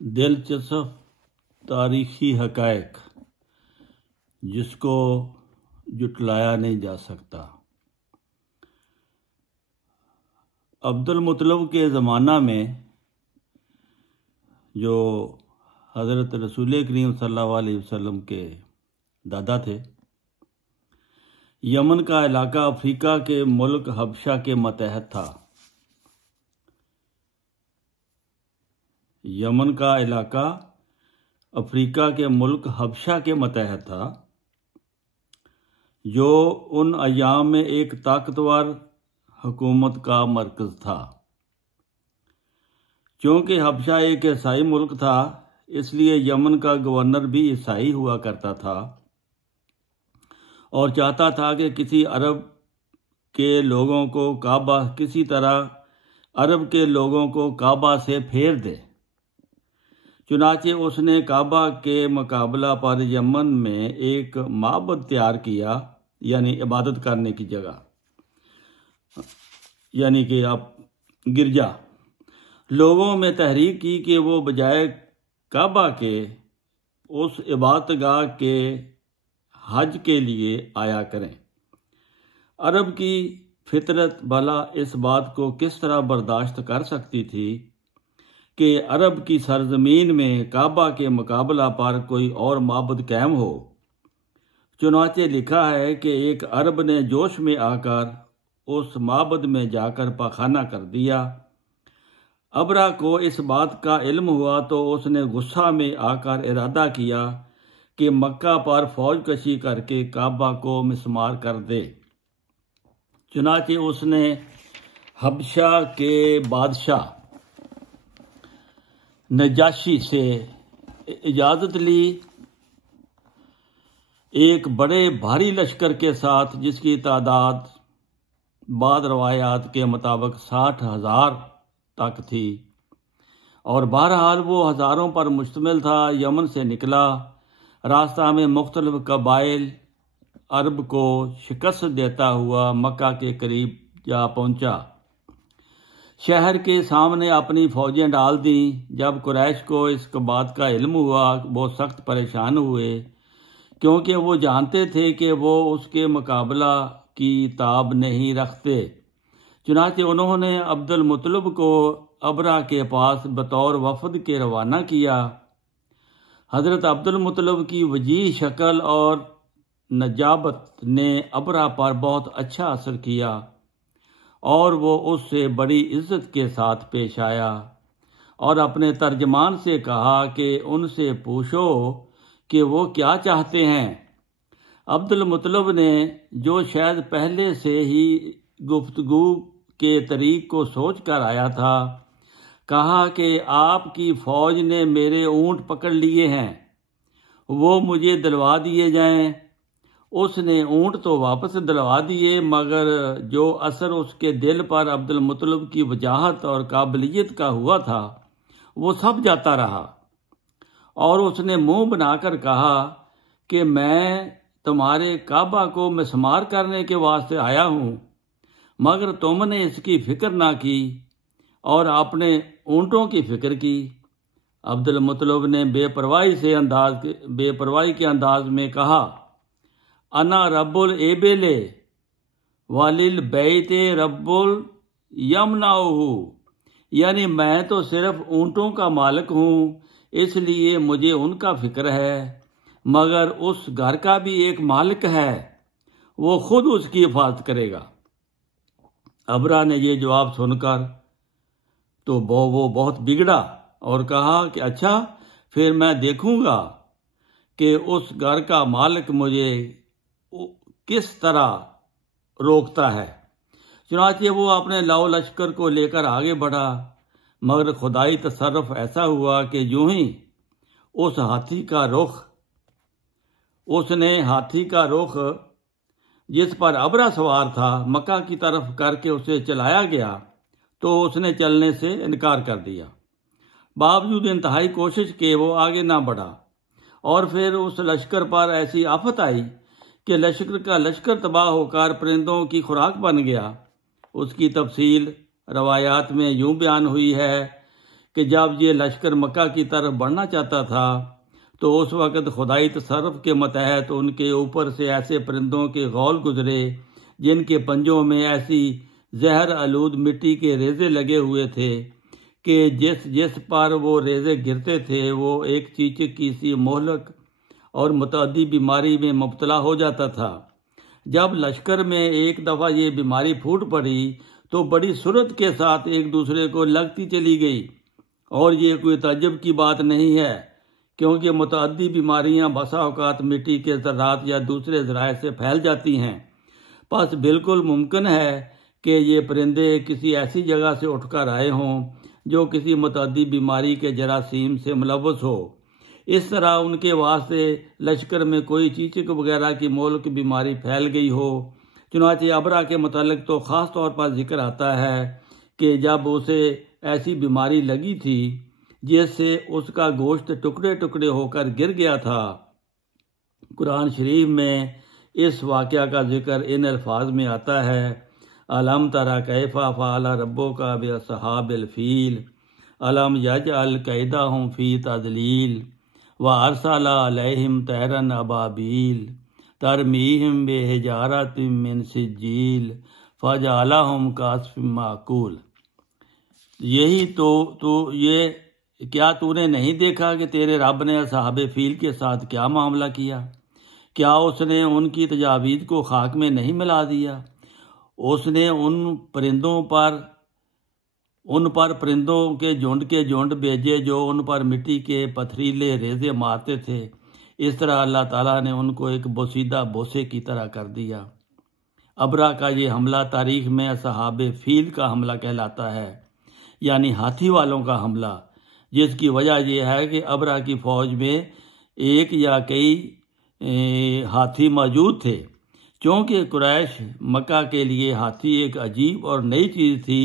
दिलचस्प तारीखी हक़ाइक़ जिसको जुटलाया नहीं जा सकता। अब्दुल मुत्तलिब के ज़माना में जो हज़रत रसूल करीम सल्लल्लाहु अलैहि वसल्लम के दादा थे, यमन का इलाका अफ्रीका के मुल्क हबशा के मतहत था। यमन का इलाका अफ्रीका के मुल्क हबशा के मतहत था, जो उन अयाम में एक ताकतवर हुकूमत का मरकज़ था। क्योंकि हबशा एक ईसाई मुल्क था, इसलिए यमन का गवर्नर भी ईसाई हुआ करता था और चाहता था कि किसी तरह अरब के लोगों को काबा से फेर दे। चुनाचे उसने काबा के मुकाबला पर यमन में एक माबद तैयार किया, यानी इबादत करने की जगह, यानी कि आप गिरजा। लोगों में तहरीक की कि वो बजाय काबा के उस इबादतगाह के हज के लिए आया करें। अरब की फितरत भला इस बात को किस तरह बर्दाश्त कर सकती थी कि अरब की सरजमीन में काबा के मुकाबला पर कोई और माबद कायम हो। चुनाचे लिखा है कि एक अरब ने जोश में आकर उस माबद में जाकर पाखाना कर दिया। अबरा को इस बात का इल्म हुआ तो उसने गुस्सा में आकर इरादा किया कि मक्का पर फौज कशी करके काबा को मिसमार कर दे। चुनाचे उसने हबशा के बादशाह नजाशी से इजाज़त ली, एक बड़े भारी लश्कर के साथ, जिसकी तादाद बाद रवायात के मुताबिक 60,000 तक थी, और बहरहाल वो हज़ारों पर मुश्तमिल था। यमन से निकला, रास्ता में मुख्तलिफ कबाइल अरब को शिकस्त देता हुआ मक्का के करीब जा पहुंचा। शहर के सामने अपनी फौजें डाल दी। जब कुरैश को इस बात का इल्म हुआ, वो सख्त परेशान हुए, क्योंकि वो जानते थे कि वो उसके मुकाबला की ताब नहीं रखते। चुनाचे उन्होंने अब्दुल मुत्तलिब को अबरा के पास बतौर वफद के रवाना किया। हज़रत अब्दुल मुत्तलिब की वजीह शक्ल और नजाबत ने अबरा पर बहुत अच्छा असर किया और वो उससे बड़ी इज्जत के साथ पेश आया और अपने तर्जमान से कहा कि उनसे पूछो कि वो क्या चाहते हैं। अब्दुल मुत्तलिब ने, जो शायद पहले से ही गुफ्तगू के तरीक को सोच कर आया था, कहा कि आपकी फौज ने मेरे ऊँट पकड़ लिए हैं, वो मुझे दिलवा दिए जाएं। उसने ऊँट तो वापस दिलवा दिए, मगर जो असर उसके दिल पर अब्दुल मुत्तलिब की वजाहत और काबिलियत का हुआ था, वो सब जाता रहा और उसने मुंह बनाकर कहा कि मैं तुम्हारे काबा को मिसमार करने के वास्ते आया हूँ, मगर तुमने इसकी फिक्र ना की और अपने ऊँटों की फिक्र की। अब्दुल मुत्तलिब ने बेपरवाही के अंदाज में कहा, अना रब्बुल एबेले वालिल बैते रब्बुल यमनाहु, यानी मैं तो सिर्फ ऊँटों का मालिक हूँ, इसलिए मुझे उनका फिक्र है, मगर उस घर का भी एक मालिक है, वो खुद उसकी हिफाजत करेगा। अबरा ने ये जवाब सुनकर तो वो बहुत बिगड़ा और कहा कि अच्छा, फिर मैं देखूंगा कि उस घर का मालिक मुझे किस तरह रोकता है। चुनाचे वो अपने लाओ लश्कर को लेकर आगे बढ़ा, मगर खुदाई तसर्रुफ ऐसा हुआ कि यूं ही उसने हाथी का रुख जिस पर अबरा सवार था, मक्का की तरफ करके उसे चलाया गया, तो उसने चलने से इनकार कर दिया। बावजूद इंतहाई कोशिश के वो आगे ना बढ़ा और फिर उस लश्कर पर ऐसी आफत आई कि लश्कर तबाह होकर परिंदों की खुराक बन गया। उसकी तफसील रवायात में यूं बयान हुई है कि जब ये लश्कर मक्का की तरफ बढ़ना चाहता था तो उस वक़्त खुदाई तसर्रुफ के मतहत उनके ऊपर से ऐसे परिंदों के गौल गुजरे जिनके पंजों में ऐसी जहर आलूद मिट्टी के रेजे लगे हुए थे कि जिस जिस पर वो रेजे गिरते थे वो एक चीचक की सी मोहलक और मुतअद्दी बीमारी में मुब्तला हो जाता था। जब लश्कर में एक दफ़ा ये बीमारी फूट पड़ी तो बड़ी सुरत के साथ एक दूसरे को लगती चली गई, और ये कोई ताज्जुब की बात नहीं है क्योंकि मुतअद्दी बीमारियां बसा औकात मिट्टी के ज़रात या दूसरे ज़राए से फैल जाती हैं। बस बिल्कुल मुमकिन है कि ये परिंदे किसी ऐसी जगह से उठकर आए हों जो किसी मुतअद्दी बीमारी के जरासीम से मुलव्वस हो। इस तरह उनके वास्ते लश्कर में कोई चीचक वगैरह की मोहलक बीमारी फैल गई हो। चुनांचे अबरा के मुतालिक तो ख़ास तौर पर जिक्र आता है कि जब उसे ऐसी बीमारी लगी थी जिससे उसका गोश्त टुकड़े टुकड़े होकर गिर गया था। कुरान शरीफ में इस वाक़या का जिक्र इन अल्फाज में आता है, अलम तरा कैफा फ़अल रब्बुका बिअस्हाबिल फ़ील अलम यजअल कैदहुम फ़ी तज़लील व अरसला अलैहिम तैरन अबाबील तरमीहिम बिहिजारतिम मिन सिज्जील फजअलहुम कअस्फिन माकूल। यही तो ये क्या तूने नहीं देखा कि तेरे रब ने असहाबे फ़ील के साथ क्या मामला किया? क्या उसने उनकी तजावीज़ को खाक में नहीं मिला दिया? उसने उन पर परिंदों के झुंड भेजे जो उन पर मिट्टी के पथरीले रेजे मारते थे। इस तरह अल्लाह ताला ने उनको एक बोसीदा बोसे की तरह कर दिया। अबरा का ये हमला तारीख में असहाबे फ़ील का हमला कहलाता है, यानी हाथी वालों का हमला, जिसकी वजह यह है कि अबरा की फ़ौज में एक या कई हाथी मौजूद थे। क्योंकि कुरैश मक्का के लिए हाथी एक अजीब और नई चीज़ थी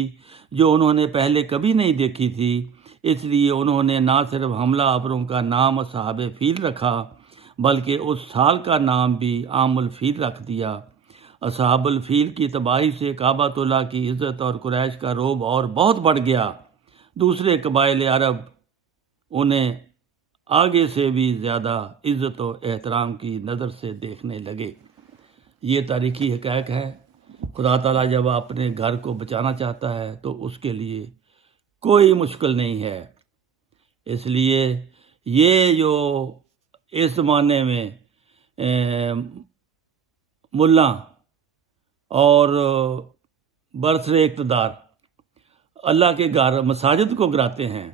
जो उन्होंने पहले कभी नहीं देखी थी, इसलिए उन्होंने ना सिर्फ हमला आवरों का नाम असहाबे फ़ील रखा बल्कि उस साल का नाम भी आमुल फ़ील रख दिया। असहाबुल फ़ील की तबाही से काबतुल्लाह की इज़्ज़त और कुरैश का रोब और बहुत बढ़ गया। दूसरे कबाइल अरब उन्हें आगे से भी ज़्यादा इज़्ज़त और एहतराम की नज़र से देखने लगे। ये तारीख़ी हक़ाइक़ है। खुदा ताला जब अपने घर को बचाना चाहता है तो उसके लिए कोई मुश्किल नहीं है। इसलिए ये जो इस ज़माने में मुल्ला और बरसरे इक़्तिदार अल्लाह के घर मसाजिद को गिराते हैं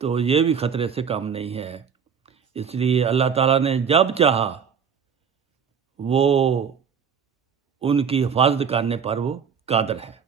तो ये भी ख़तरे से कम नहीं है। इसलिए अल्लाह ताला ने जब चाहा वो उनकी हिफाजत करने पर वो कादिर है।